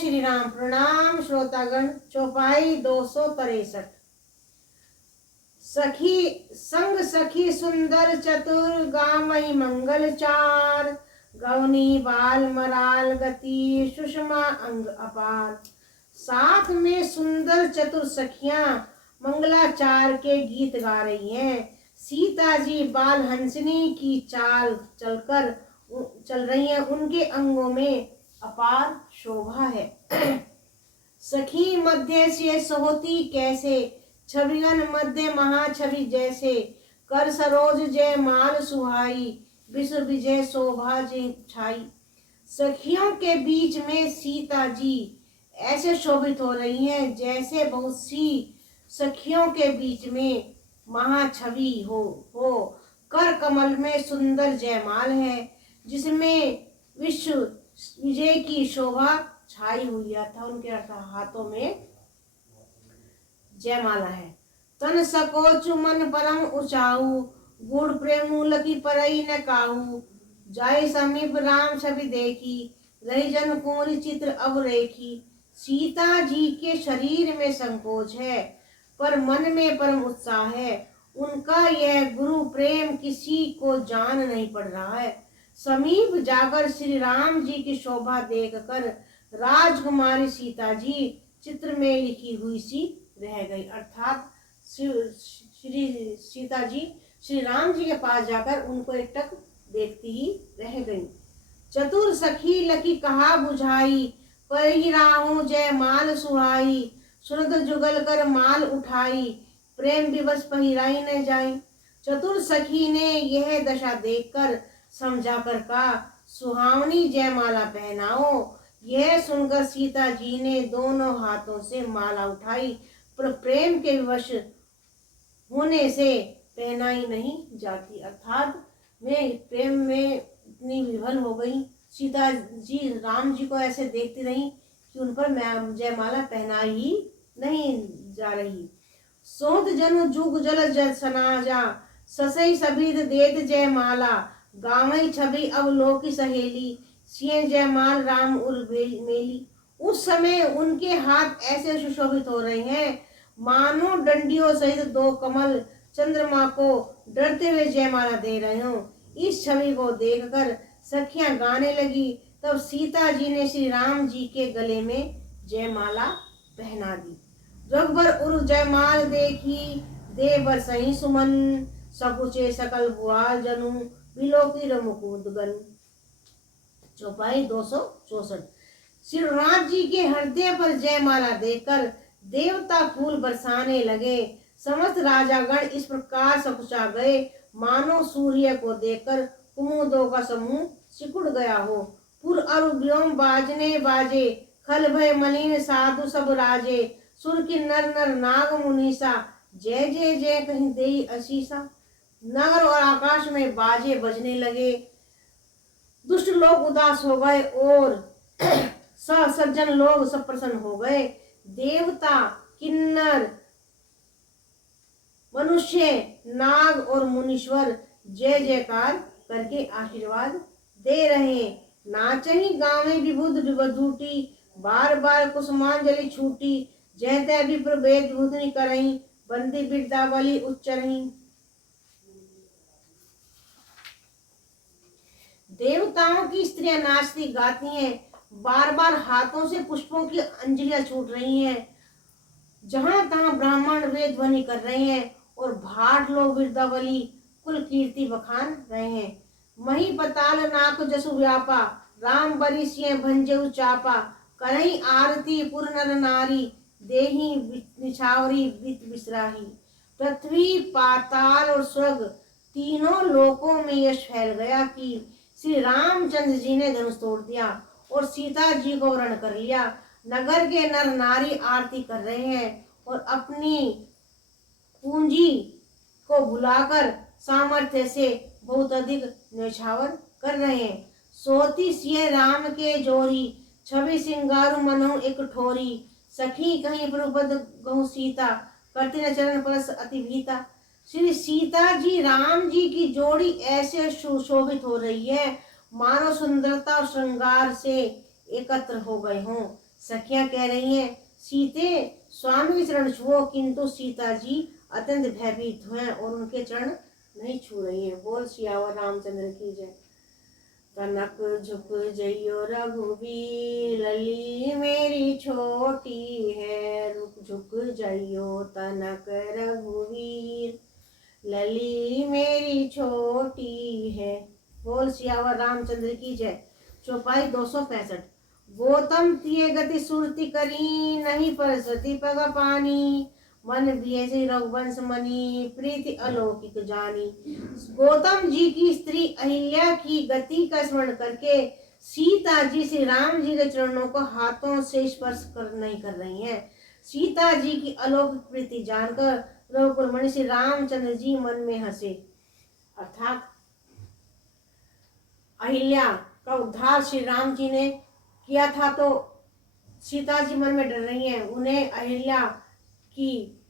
श्री राम। प्रणाम श्रोतागण। चौपाई 263। सखी संग सखी सुंदर चतुर गामई मंगल चार। गवनी बाल मराल गति सुषमा अंग अपार। साथ में सुंदर चतुर सखियां मंगलाचार के गीत गा रही हैं। सीता जी बाल हंसनी की चाल चल रही हैं। उनके अंगों में अपार शोभा है। सखी मध्य से सोहती कैसे, छविगन मध्य महाछवि जैसे। कर सरोज जय माल सुहाई, विश्व विजय शोभा जी छाई। सखियों के बीच में सीता जी ऐसे शोभित हो रही हैं जैसे बहुत सी सखियों के बीच में महाछवि हो। कर कमल में सुंदर जयमाल है जिसमें विश्व विजय की शोभा छाई हुई है। था उनके हाथों में जयमाला है। तन सकोच मन परम ऊंचाऊ, गुड़ प्रेम लकी परई न काहू। जाय समीप राम छवि देखी, रही जन कुंवरी चित्र अब रेखी। सीता जी के शरीर में संकोच है पर मन में परम उत्साह है। उनका यह गुरु प्रेम किसी को जान नहीं पड़ रहा है। समीप जाकर श्री राम जी की शोभा देखकर राजकुमारी सीता जी चित्र में लिखी हुई सी रह गई। अर्थात श्री सीता जी श्री राम जी के पास जाकर उनको एकटक देखती ही रह गई। चतुर सखी लकी कहा बुझाई, परही राहु जय माल सुहाई। सुनत जुगल कर माल उठाई, प्रेम विवश पहिराई न जाई। चतुर सखी ने यह दशा देखकर समझा कर कहा, सुहावनी जयमाला पहनाओ। यह सुनकर सीता जी ने दोनों हाथों से माला उठाई पर प्रेम के विवश होने से पहनाई नहीं जाती। अर्थात मैं प्रेम में इतनी विभल हो गई। सीता जी राम जी को ऐसे देखती रही कि उन पर जयमाला पहनाई ही नहीं जा रही। सोत जनु जुग जल सनाजा, ससई सभी देत जयमाला। गावई छवि अब लोकी सहेली, सिय जयमाल राम उर मेली। उस समय उनके हाथ ऐसे सुशोभित हो रहे हैं मानो डंडियों सहित दो कमल चंद्रमा को डरते हुए जयमाला दे रहे हो। इस छवि को देखकर सखियां गाने लगी। तब सीता जी ने श्री राम जी के गले में जयमाला पहना दी। रघुबर उर जयमाल देखी, दे बरसई सुमन। सकुचे सकल भुआल जनु, बिलोकी मुकुंद गन। चौपाई 264। श्री राम जी के हृदय पर जयमाला देखकर देवता फूल बरसाने लगे। समस्त राजागण इस प्रकार सकुचा गए मानो सूर्य को देखकर कुमुदों का समूह सिकुड़ गया हो। पुर अरु व्योम बाजने बाजे, खल भय मलिन साधु सब राजे। सुर की नर नर नाग मुनीसा, जय जय जय कहीं देई असीसा। नगर और आकाश में बाजे बजने लगे। दुष्ट लोग उदास हो गए और सज्जन लोग सब प्रसन्न हो गए। देवता किन्नर मनुष्य नाग और मुनीश्वर जय जयकार करके आशीर्वाद दे रहे। नाचही गावे विबुध विबधूटी, बार बार कुसुमांजलि छूटी। जय तय विप्र वेद भूतनी करही, बंदी बिरदावली उच्चरही। देवताओं की स्त्रियां नाचती गाती हैं, बार बार हाथों से पुष्पों की अंजलियां छूट रही हैं। जहां तहां ब्राह्मण वेद ध्वनि कर रहे हैं और भाट लोग बिरदावली कुल कीर्ति बखान रहे हैं। मही पताल नाक जसु व्यापा, राम बरी सिय भंजेउ चापा। करही आरती पुर नर नारी, देही निछावरी वित बिसराही। पृथ्वी पाताल और स्वर्ग तीनों लोकों में यश फैल गया कि श्री रामचंद्र जी ने धनुष तोड़ दिया और सीता जी को वरण कर लिया। नगर के नर नारी आरती कर रहे हैं और अपनी पूंजी को भुलाकर सामर्थ्य से बहुत अधिक न्यौछावर कर रहे हैं। सोती सिय राम के जोरी, छवि सिंगारु मनहु एक ठोरी। सखी कहीं प्रपद गहु सीता, करती न चरण परस अति भीता। श्री सीता जी राम जी की जोड़ी ऐसे सुशोभित हो रही है मानो सुंदरता और श्रृंगार से एकत्र हो गए हों। सखियां कह रही हैं, सीते स्वामी के चरण छुओ, किंतु सीता जी अत्यंत भयभीत हैं और उनके चरण नहीं छू रही हैं। बोल सियावर रामचंद्र की जय। कनक झुक जइयो रघुवीर, लली मेरी छोटी है, रुक झुक जइयो तनक रघुवीर, लली मेरी छोटी है। बोल सियावर रामचंद्र की जय। चौपाई 265। गौतम तिये गति सुरति करी, नहीं परसति पग पानी, मन बियसि रघुवंश मणि, प्रीति अलौकिक जानी। गौतम जी की स्त्री अहिल्या की गति का स्मरण करके सीता जी श्री राम जी के चरणों को हाथों से स्पर्श नहीं कर रही हैं। सीता जी की अलौकिक प्रीति जानकर रघुकुल मणि श्री रामचंद्र जी मन में हंसे। अर्थात अहिल्या का उद्धार श्री राम जी ने किया था, तो सीता जी मन में डर रही हैं। उन्हें अहिल्या की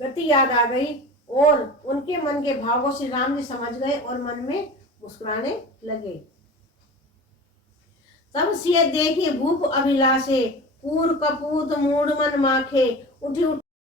गति याद आ गई और उनके मन के भाव को श्री राम जी समझ गए और मन में मुस्कुराने लगे। तब सिय देखे भूप अभिलाषे, पूर कपूत मूड मन माखे, उठी